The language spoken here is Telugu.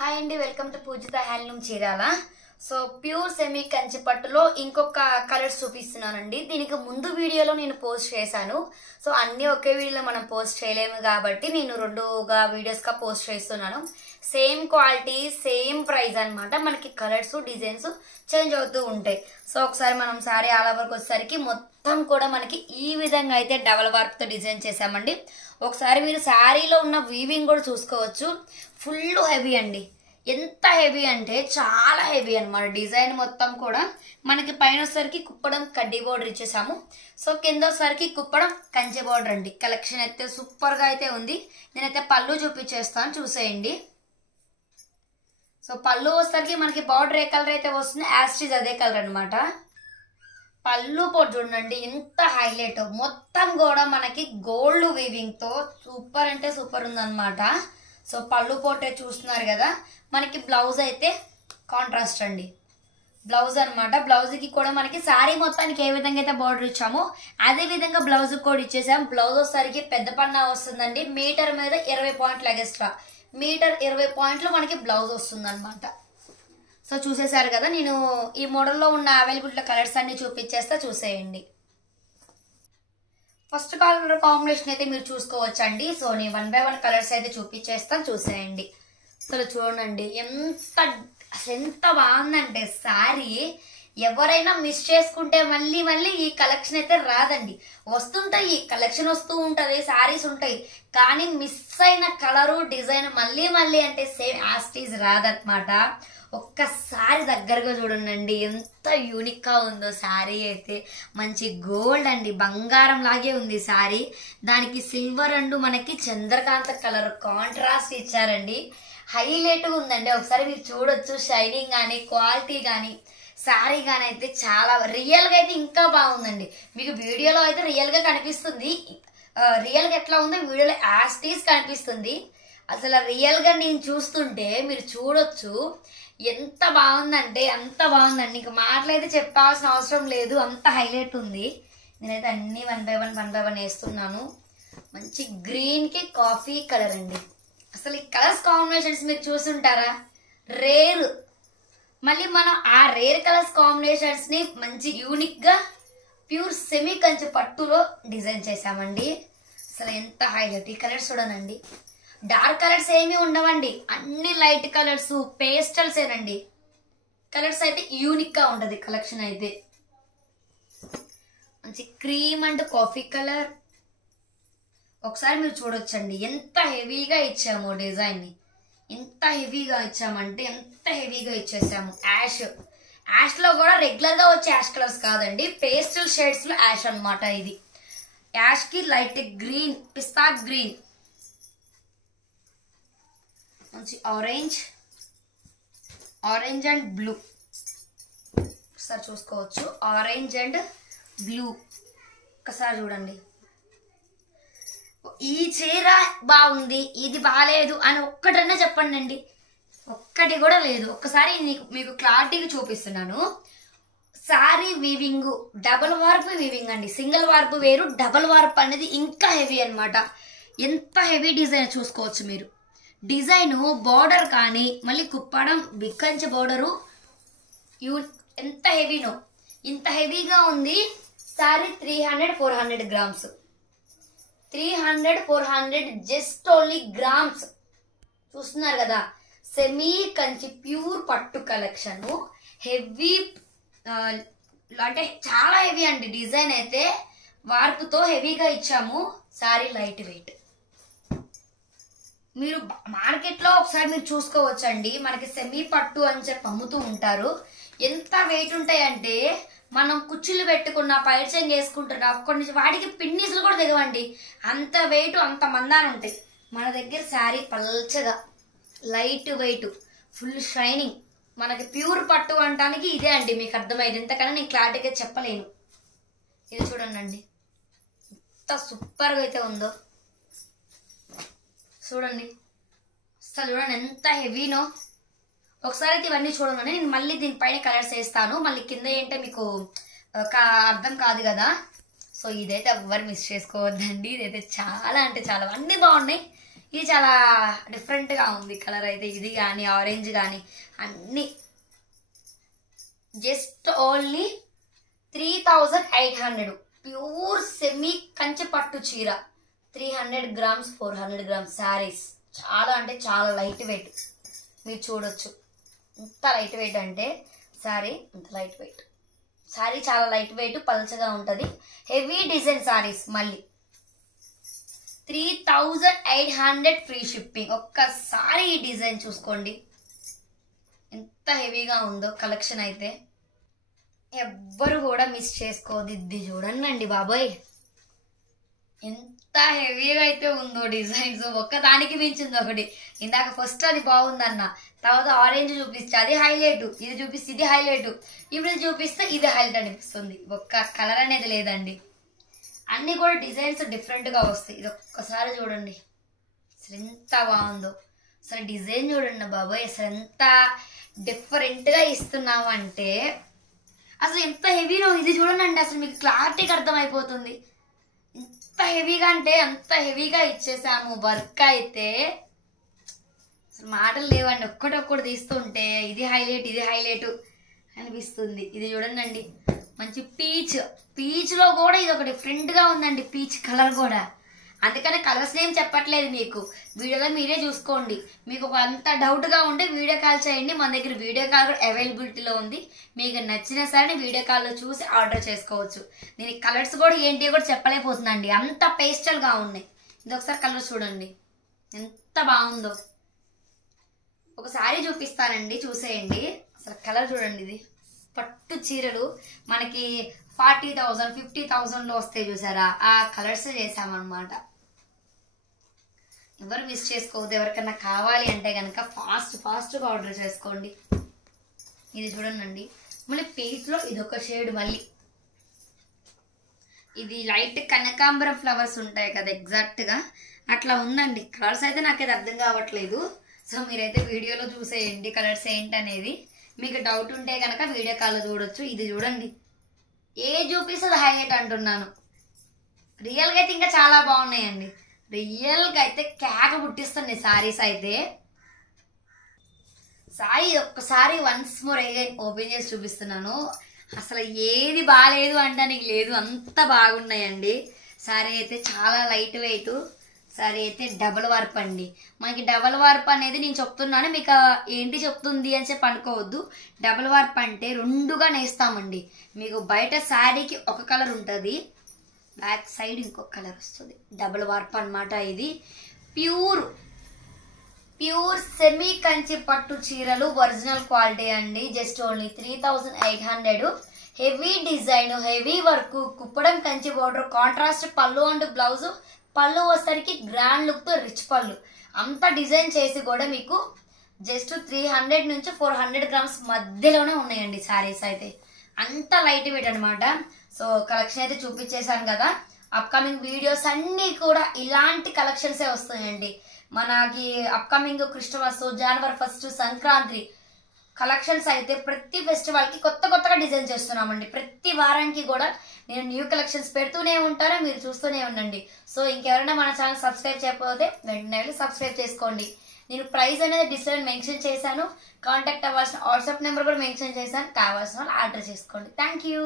హాయ్ అండి, welcome to Pujitha handloom Chirala. So pure semi Kanchi పట్టులో ఇంకొక కలర్స్ చూపిస్తున్నానండి. దీనికి ముందు వీడియోలో నేను పోస్ట్ చేశాను. సో అన్ని ఒకే వీడియోలో మనం పోస్ట్ చేయలేము కాబట్టి నేను రెండుగా వీడియోస్గా పోస్ట్ చేస్తున్నాను. సేమ్ క్వాలిటీ సేమ్ ప్రైస్ అనమాట. మనకి కలర్స్ డిజైన్స్ చేంజ్ అవుతూ ఉంటాయి. సో ఒకసారి మనం సారీ ఆల్ ఓవర్కి వచ్చేసరికి మొత్తం కూడా మనకి ఈ విధంగా అయితే డబల్ వర్క్ తో డిజైన్ చేసామండి. ఒకసారి మీరు శారీలో ఉన్న వీవింగ్ కూడా చూసుకోవచ్చు. ఫుల్ హెవీ అండి. ఎంత హెవీ అంటే చాలా హెవీ అనమాట. డిజైన్ మొత్తం కూడా మనకి పైన వచ్చేసరికి కుప్పడం కడ్డీ బోర్డర్ ఇచ్చేసాము. సో కింద వచ్చేసరికి కుప్పడం కంచె బోర్డర్ అండి. కలెక్షన్ అయితే సూపర్ గా అయితే ఉంది. నేనైతే పళ్ళు చూపించేస్తాను, చూసేయండి. సో పళ్ళు వచ్చేసరికి మనకి బార్డర్ ఏ కలర్ అయితే వస్తుంది యాస్టిజ్ అదే కలర్ అనమాట. పళ్ళు పోటు చూడండి ఎంత హైలైట్. మొత్తం కూడా మనకి గోల్డ్ వీవింగ్ తో సూపర్ అంటే సూపర్ ఉందన్నమాట. సో పళ్ళు పోటే చూస్తున్నారు కదా. మనకి బ్లౌజ్ అయితే కాంట్రాస్ట్ అండి. బ్లౌజ్ అనమాట. బ్లౌజ్ కి కూడా మనకి శారీ మొత్తానికి ఏ విధంగా అయితే బార్డర్ ఇచ్చామో అదే విధంగా బ్లౌజ్ కూడా ఇచ్చేసాం. బ్లౌజ్ వచ్చేసరికి పెద్ద పన్నా వస్తుందండి. మీటర్ మీద 20 పాయింట్లు ఎక్స్ట్రా. మీటర్ 20 పాయింట్లు మనకి బ్లౌజ్ వస్తుంది అనమాట. సో చూసేశారు కదా. నేను ఈ మోడల్లో ఉన్న అవైలబుల్ కలర్స్ అన్ని చూపించేస్తా, చూసేయండి. ఫస్ట్ కలర్ కాంబినేషన్ అయితే మీరు చూసుకోవచ్చు అండి. సో నేను 1 by 1 కలర్స్ అయితే చూపించేస్తాను, చూసేయండి. అసలు చూడండి ఎంత బాగుందంటే శారీ. ఎవరైనా మిస్ చేసుకుంటే మళ్ళీ మళ్ళీ ఈ కలెక్షన్ అయితే రాదండి. వస్తుంటాయి, కలెక్షన్ వస్తూ ఉంటది, శారీస్ ఉంటాయి, కానీ మిస్ అయిన కలరు డిజైన్ మళ్ళీ మళ్ళీ అంటే సేమ్ యాస్టీజ్ రాదన్నమాట. ఒక్కసారి దగ్గరగా చూడండి ఎంత యూనిక్ గా ఉందో శారీ అయితే. మంచి గోల్డ్ అండి, బంగారం లాగే ఉంది శారీ. దానికి సిల్వర్ అండ్ మనకి చంద్రకాంత కలర్ కాంట్రాస్ట్ ఇచ్చారండి. హైలైట్ గా ఉందండి. ఒకసారి మీరు చూడొచ్చు. షైనింగ్ కానీ క్వాలిటీ కానీ శారీ కానీ అయితే చాలా రియల్ గా అయితే ఇంకా బాగుందండి. మీకు వీడియోలో అయితే రియల్ గా కనిపిస్తుంది. రియల్ గా ఎట్లా ఉందో వీడియోలో యాస్టీస్ కనిపిస్తుంది. అసలు రియల్ గా నేను చూస్తుంటే మీరు చూడొచ్చు ఎంత బాగుందంటే అంత బాగుందండి. ఇంకా మాటలైతే చెప్పాల్సిన అవసరం లేదు, అంత హైలైట్ ఉంది. నేనైతే అన్ని 1 by 1 వేస్తున్నాను. మంచి గ్రీన్ కి కాఫీ కలర్ అండి. అసలు ఈ కలర్స్ కాంబినేషన్స్ మీరు చూసుంటారా? రేర్. మళ్ళీ మనం ఆ రేర్ కలర్స్ కాంబినేషన్స్ ని మంచి యూనిక్ గా ప్యూర్ సెమీ కంచి పట్టులో డిజైన్ చేసామండి. అసలు ఎంత హైలైట్. ఈ కలర్స్ చూడనండి. డార్క్ కలర్స్ ఏమీ ఉండవండి, అన్ని లైట్ కలర్స్ పేస్టల్స్ ఏనండి. కలర్స్ అయితే యూనిక్ గా ఉంటది కలెక్షన్ అయితే. మంచి క్రీమ్ అండ్ కాఫీ కలర్. ఒకసారి మీరు చూడొచ్చండి ఎంత హెవీగా ఇచ్చాము డిజైన్ ని. ఎంత హెవీగా ఇచ్చామంటే ఎంత హెవీగా ఇచ్చేసాము. యాష్ లో కూడా రెగ్యులర్ గా వచ్చే యాష్ కలర్స్ కాదండి, పేస్టల్ షేడ్స్ లో యాష్ అనమాట. ఇది యాష్ కి లైట్ గ్రీన్, పిస్తా గ్రీన్, మంచి ఆరెంజ్ అండ్ బ్లూ. ఒకసారి చూసుకోవచ్చు. Orange and blue. ఒకసారి చూడండి. ఈ చీర బాగుంది, ఇది బాగాలేదు అని ఒక్కటన్నా చెప్పండి అండి. ఒక్కటి కూడా లేదు. ఒక్కసారి మీకు క్లారిటీగా చూపిస్తున్నాను. Sorry weaving double warp weaving అండి. సింగిల్ వార్ప్ వేరు, డబల్ వార్ప్ అనేది ఇంకా హెవీ అనమాట. ఎంత హెవీ డిజైన్ చూసుకోవచ్చు మీరు. డిజైన్ బోర్డర్ కానీ మళ్ళీ కుప్పడం బిక్కంచి బోర్డరు ఎంత హెవీనో. ఇంత హెవీగా ఉంది. Sorry 300-400 grams. 300-400 just only grams. చూస్తున్నారు కదా. సెమీ కంచి ప్యూర్ పట్టు కలెక్షన్. హెవీ అంటే చాలా హెవీ అండి. డిజైన్ అయితే వార్పుతో హెవీగా ఇచ్చాము. Sorry light weight. మీరు మార్కెట్ లో ఒకసారి మీరు చూసుకోవచ్చండి. మనకి సెమీ పట్టు అని చెప్పి అమ్ముతూ ఉంటారు. ఎంత వెయిట్ ఉంటాయంటే మనం కుచ్చులు పెట్టుకున్న పైచంగ్ వేసుకుంటున్నా కొన్ని వాటికి పిన్నీసులు కూడా దిగవండి. అంత వెయిట్ అంత మందాలు ఉంటాయి. మన దగ్గర శారీ పల్చగా లైట్ వెయిట్ ఫుల్ షైనింగ్. మనకి ప్యూర్ పట్టు అనడానికి ఇదే అండి. మీకు అర్థమైంది. ఇంతకన్నా నేను క్లారిటీగా చెప్పలేను. ఇది చూడండి ఎంత సూపర్ గా అయితే ఉందో. చూడండి అసలు చూడండి ఎంత హెవీనో. ఒకసారి అయితే ఇవన్నీ చూడండి. నేను మళ్ళీ దీనిపైన కలర్స్ వేస్తాను. మళ్ళీ కింద ఏంటంటే మీకు అర్థం కాదు కదా. సో ఇదైతే ఎవ్వరు మిస్ చేసుకోవద్దండి. ఇదైతే చాలా అంటే చాలా అన్ని బాగున్నాయి. ఇది చాలా డిఫరెంట్గా ఉంది కలర్ అయితే. ఇది కానీ ఆరెంజ్ కానీ అన్నీ just only 3800 pure semi Kanchi పట్టు చీర 300 గ్రామ్స్ 400 గ్రామ్స్ శారీస్. చాలా అంటే చాలా లైట్ వెయిట్. మీరు చూడొచ్చు ఎంత లైట్ వెయిట్ అంటే శారీ ఇంత లైట్ వెయిట్. శారీ చాలా లైట్ వెయిట్ పల్చగా ఉంటుంది. హెవీ డిజైన్ శారీస్ మళ్ళీ 3800 ఫ్రీ షిప్పింగ్. ఒక్కసారి ఈ డిజైన్ చూసుకోండి ఎంత హెవీగా ఉందో కలెక్షన్ అయితే. ఎవ్వరు కూడా మిస్ చేసుకోదు. ఇది చూడండి బాబోయ్ ఎంత హెవీగా అయితే ఉందో డిజైన్స్. ఒక్కదానికి మించింది ఒకటి. ఇందాక ఫస్ట్ అది బాగుందన్న, తర్వాత ఆరెంజ్ చూపిస్తే అది హైలైట్, ఇది చూపిస్తే ఇది హైలైట్, ఇప్పుడు చూపిస్తే ఇది హైలైట్ అనిపిస్తుంది. ఒక్క కలర్ అనేది లేదండి. అన్ని కూడా డిజైన్స్ డిఫరెంట్గా వస్తాయి. ఇది ఒక్కసారి చూడండి అసలు ఎంత బాగుందో. అసలు డిజైన్ చూడండి బాబోయ్ అసలు ఎంత డిఫరెంట్గా ఇస్తున్నాము అంటే అసలు ఎంత హెవీనో. ఇది చూడండి అసలు మీకు క్లారిటీగా అర్థమైపోతుంది. ఎంత హెవీగా అంటే అంత హెవీగా ఇచ్చేసాము. వర్క్ అయితే అసలు మాటలు లేవండి. ఒక్కటొక్కటి తీస్తుంటే ఇది హైలైట్ ఇది హైలైట్ అనిపిస్తుంది. ఇది చూడండి మంచి పీచ్లో కూడా ఇది ఒక డిఫరెంట్గా ఉందండి. పీచ్ కలర్ కూడా. అందుకని కలర్స్ ఏం చెప్పట్లేదు మీకు, వీడియోలో మీరే చూసుకోండి. మీకు అంత డౌట్గా ఉంటే వీడియో కాల్ చేయండి. మన దగ్గర వీడియో కాల్ కూడా అవైలబిలిటీలో ఉంది. మీకు నచ్చిన సరే వీడియో కాల్లో చూసి ఆర్డర్ చేసుకోవచ్చు. దీనికి కలర్స్ కూడా ఏంటి కూడా చెప్పలేకపోతుందండి, అంత పేస్టల్గా ఉన్నాయి. ఇది ఒకసారి కలర్ చూడండి ఎంత బాగుందో. ఒకసారి చూపిస్తానండి చూసేయండి. అసలు కలర్ చూడండి. ఇది పట్టు చీరలు మనకి 40,000 50,000లో వస్తాయి చూసారా, ఆ కలర్స్ చేసామన్నమాట. ఎవరు మిస్ చేసుకోవద్దు. ఎవరికన్నా కావాలి అంటే కనుక ఫాస్ట్గా ఆర్డర్ చేసుకోండి. ఇది చూడండి మళ్ళీ పీచ్లో ఇదొక షేడ్. మళ్ళీ ఇది లైట్ కనకాంబరం ఫ్లవర్స్ ఉంటాయి కదా ఎగ్జాక్ట్గా అట్లా ఉందండి. కలర్స్ అయితే నాకైతే అర్థం కావట్లేదు. సో మీరైతే వీడియోలో చూసేయండి కలర్స్ ఏంటనేది. మీకు డౌట్ ఉంటే కనుక వీడియో కాల్లో చూడొచ్చు. ఇది చూడండి ఏ చూపిస్తుంది హైలైట్ అంటున్నాను. రియల్గా అయితే ఇంకా చాలా బాగున్నాయండి. రియల్గా అయితే కేక పుట్టిస్తుంది శారీస్ అయితే. సారీ ఒక్కసారి వన్స్ మోర్ అగైన్ ఓపెన్ చేసి చూపిస్తున్నాను. అసలు ఏది బాగాలేదు అంటానికి లేదు, అంత బాగున్నాయండి. శారీ అయితే చాలా లైట్ వెయిట్. సారీ అయితే డబల్ వార్ప్ అండి. మనకి డబల్ వార్ప్ అనేది నేను చెప్తున్నాను, మీకు ఏంటి చెప్తుంది అని చెప్పి అనుకోవద్దు. డబల్ వార్ప్ అంటే రెండుగా నేస్తామండి. మీకు బయట శారీకి ఒక కలర్ ఉంటుంది, బ్యాక్ సైడ్ ఇంకొక కలర్ వస్తుంది. డబల్ వార్ప్ అన్నమాట. ఇది ప్యూర్ సెమీ కంచి పట్టు చీరలు ఒరిజినల్ క్వాలిటీ అండి. Just only 3800. Heavy design, heavy work, Kuppadam Kanchi border, contrast పళ్ళు అండ్ బ్లౌజ్. పళ్ళు వచ్చేసరికి గ్రాండ్ లుక్ తో రిచ్ పళ్ళు. అంత డిజైన్ చేసి కూడా మీకు జస్ట్ 300 నుంచి 400 గ్రామ్స్ మధ్యలోనే ఉన్నాయండి శారీస్ అయితే. అంత లైట్ వెయిట్ అనమాట. సో కలెక్షన్ అయితే చూపించేశాను కదా. అప్కమింగ్ వీడియోస్ అన్నీ కూడా ఇలాంటి కలెక్షన్సే వస్తాయండి. మనకి అప్కమింగ్ క్రిస్టమస్, జనవరి 1 సంక్రాంతి కలెక్షన్స్ అయితే ప్రతి ఫెస్టివల్కి కొత్తగా డిజైన్ చేస్తున్నామండి. ప్రతి వారానికి కూడా నేను న్యూ కలెక్షన్స్ పెడుతూనే ఉంటాను, మీరు చూస్తూనే ఉండండి. సో ఇంకెవరైనా మన ఛానల్ సబ్స్క్రైబ్ చేయకపోతే వెంటనే సబ్స్క్రైబ్ చేసుకోండి. నేను ప్రైస్ అనేది డిస్ప్లే మెన్షన్ చేశాను. కాంటాక్ట్ అవ్వాల్సిన వాట్సాప్ నెంబర్ కూడా మెన్షన్ చేశాను. కావాల్సిన వాళ్ళు ఆర్డర్ చేసుకోండి. Thank you.